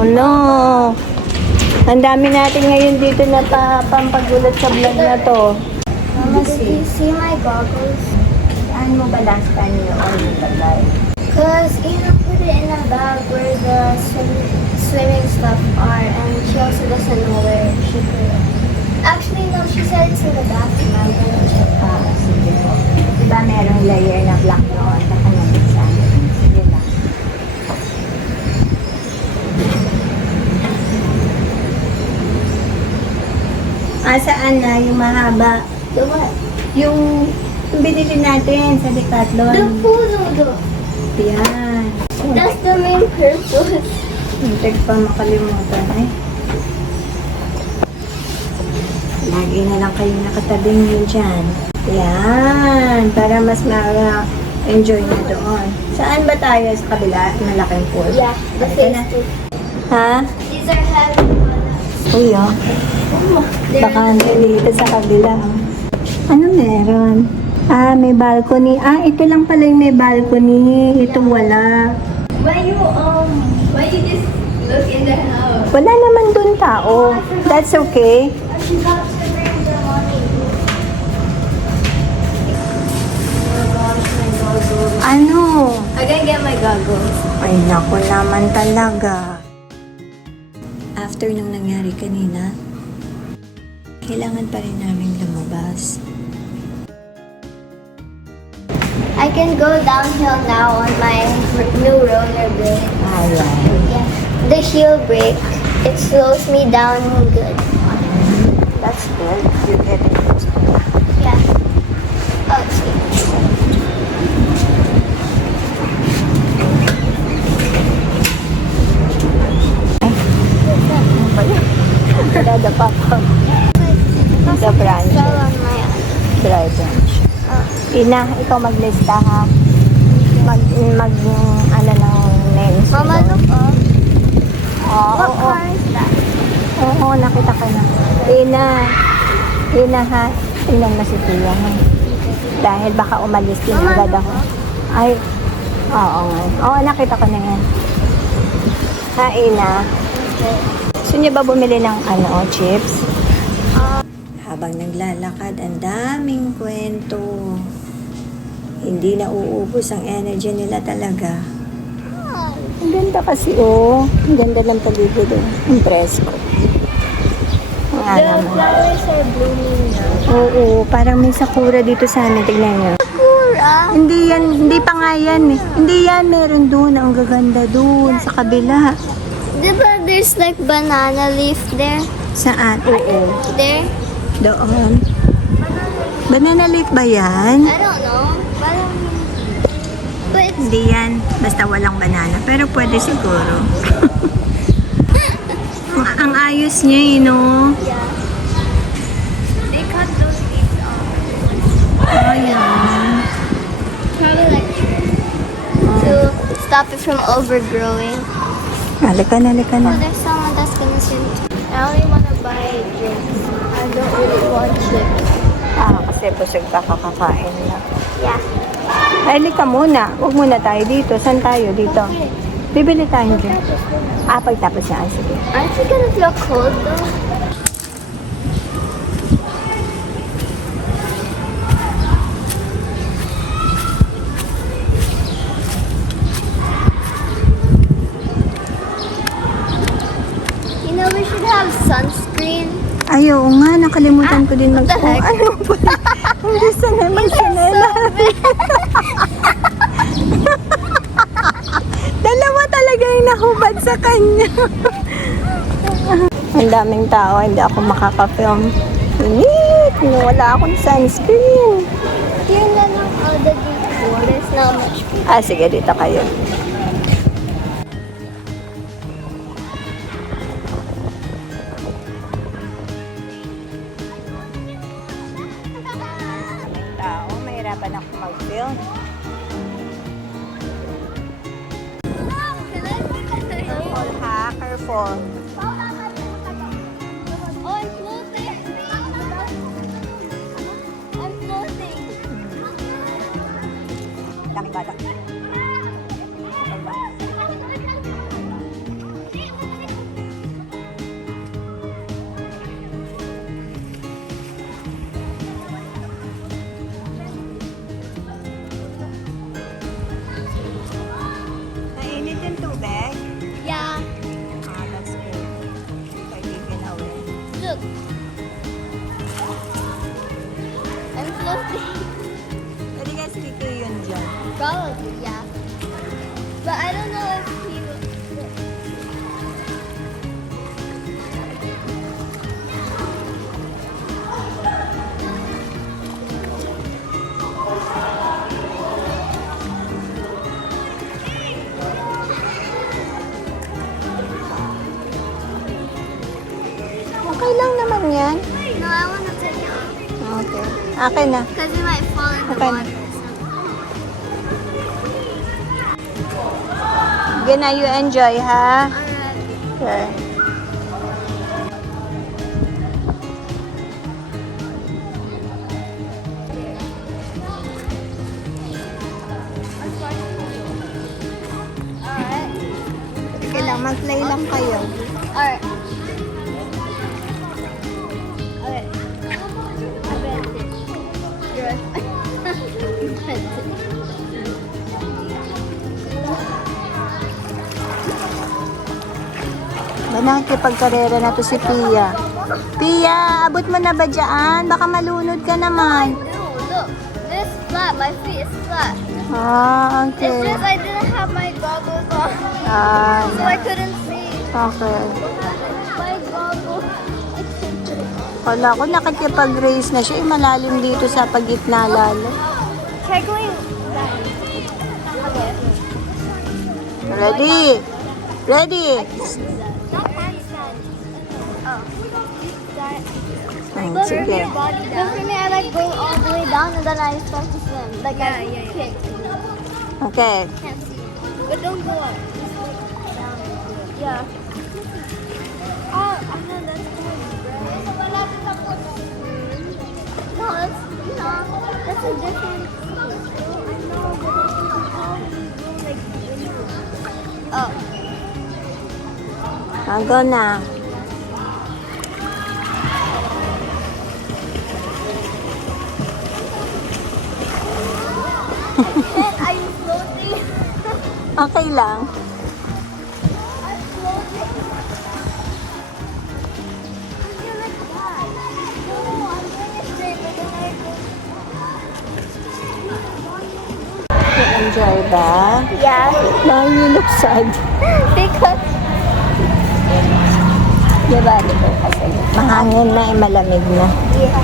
Oh no! Ang dami natin ngayon dito na pampagulat sa vlog na to. Mama, did you see my goggles? Saan mo ba last time yun? Because Ina put it in a bag where the swimming stuff are, and she also doesn't know where she put it. Actually, no, she said it's in the bathroom. I'm gonna check. Sige. Diba merong layer na black noon? Nakanabit sa akin. Sige lang. Saan na yung mahaba? The what? Yung binili natin sa The Decathlon. poodle. Yan. That's the main purpose. Hindi pa makalimutan eh. Lagi na lang kayo nakatabing yun dyan. Yan. Para mas enjoy nyo doon. Saan ba tayo? Sa kabila? Malaking pool? Yeah, the Halika face na. too. Ha? These are heavy ones. Uy, oh. Baka dito sa kabila. Ano meron? May balcony. Ito lang pala yung may balcony. Ito wala. Why you just look in the house? Wala naman dun tao. That's okay. She got sugar in the morning. Oh gosh, my goggles. Ano? I gotta get my goggles. Ay, naku naman talaga. After nung nangyari kanina, kailangan pa rin namin lumabas. I can go downhill now on my new rollerblade. Ayan. Yeah. The heel brake, it slows me down good. That's good. You're getting close to that. Yeah. Oh, sweet. Dadapa ko. The branch. Fell on my eye. Dry branch. Ina, ikaw maglista ha. Ano ng names. Mama, look up. What Oo. car is that? Oo, nakita ko na. Ina ha. Tingnan mo si Tia ha. Dahil baka umalis din Mama, agad ako. Ay, oo nga. Oo, nakita ko na yan. Ha, Ina. Gusto niyo ba bumili ng chips? Habang naglalakad, ang daming kwento. Hindi na uubos ang energy nila talaga. Ang ganda kasi, Ang ganda ng paligid, Ang presko. Nga The naman. flowers are blooming now. Oo, parang may sakura dito sa amin. Tignan nyo. Sakura? Hindi pa nga yan eh. Hindi yan, meron doon. Ang gaganda doon, sa kabila. Diba there's like banana leaf there? Saan? Oo. There? Doon. Banana leaf ba yan? I don't know. But it's Hindi yan. Basta walang banana. Pero pwede siguro. Ang ayos niya no? yeah. They cut those leaves off. Ayan. Probably like to stop it from overgrowing. Halika na. Oh, there's someone that's gonna swim. I only wanna buy drinks. I don't really want chips. Kasi busog ka kakakain na. Yeah. Halika muna. Huwag muna tayo dito. Saan tayo dito? Okay. Bibili tayo dyan. Pagtapos na. Sige. Aren't you gonna feel cold though? You know, we should have sunscreen. Ay, oo nga. Nakalimutan ko din what the heck? Ano ba? Hindi sanay magsanay natin. Dalawa talaga yung nahubad sa kanya. Ang daming tao. Hindi ako makaka-film. Init! Wala akong sunscreen. Yun na lang all the people. There's not much people. Sige. Dito kayo. Tao, mahirapan ako mag-film. Careful ha, careful. Oh, I'm floating. I'm floating. Daming bata. But I don't know if he will. Okay lang naman yan. No, I want to take it off. Okay. Akin na. Because it might fall in the Okay. water. Sige na, you enjoy, ha? Alright. Sure. Alright. Sige lang, mag-play lang kayo. Alright. Okay. I bet it. You're Ba nakikipagkarera na to si Pia. Pia, abot mo na ba dyan? Baka malunod ka naman. No, look. This is flat. My feet is flat. Ah, It's okay. just I didn't have my goggles on. Ah, So I couldn't see. okay. My goggles. Wala ko, nakikipag-race na siya. Malalim dito sa pagitna lalo. Try going back. Okay. Ready? Ready? Not handstand. Oh. Ay, Look sige. for your body down. Look for me, I like go all the way down and then I start to swim. Like I kick. Okay. Can't see. But don't go up. Just look down. Yeah. Oh, I know that's good. No, that's that's a different scene. I know, but it's how you go like oh. Go na. And are you floating? Okay lang. I'm floating. I feel like that. No, I'm doing it straight, but then I go. Enjoy ba? Yeah. Now you look sad. Because Diba? Kasi mahangin na, malamig na. yeah.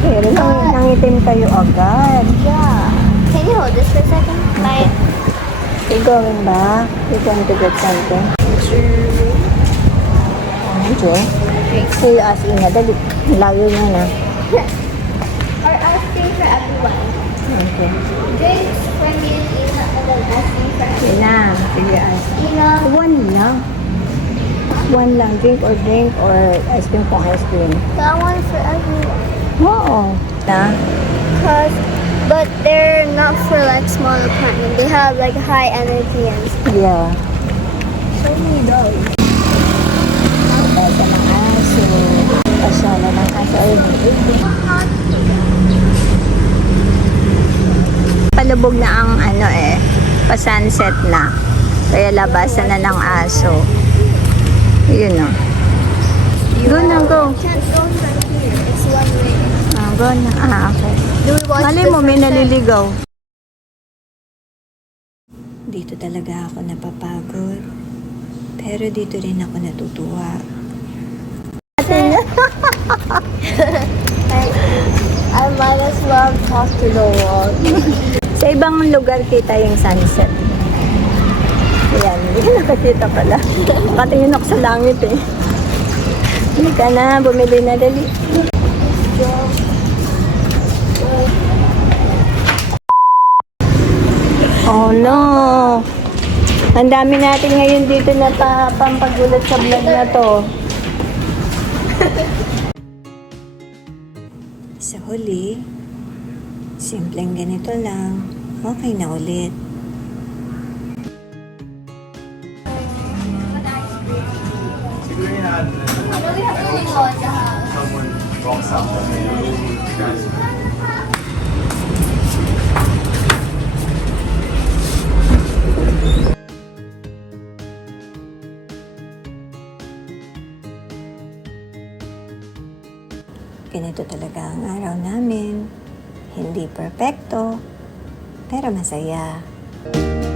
Pero nangitim kayo agad. Yeah. Can you hold this for a second? My You going ba? You going to get something? Okay. So you ask Ina, dali. Layo niya na. or asking for everyone. Okay. Drinks for me and Ina, and then asking for everyone. Ina, sige ask. Ina. One lang. One lang. Drink or ice cream kung ice cream. That one for everyone. Oo. Na? But they're not for like small apartment. They have like high energy and stuff. Yeah. Show me those. Bata ng aso. Pasala ng aso. Palubog na ang pa-sunset na. Kaya labasan na ng aso. Yun o. Go na, go. Can't go from here. It's one way. Go na. Okay. Do we watch Mali the mo, may sunset? naliligaw. Dito talaga ako napapagod. Pero dito rin ako natutuwa. I might as well talk to the wall. Sa ibang lugar kita yung sunset. Ayan, hindi ka nakakita pala. Nakatingin ako sa langit eh. Hindi ka na, bumili na dali. Oh no! Ang dami natin ngayon dito na pampagulat sa vlog na to. Sa huli, simpleng ganito lang, okay na ulit. Someone walks out and Ganito talaga ang araw namin. Hindi perpekto, pero masaya. Bye.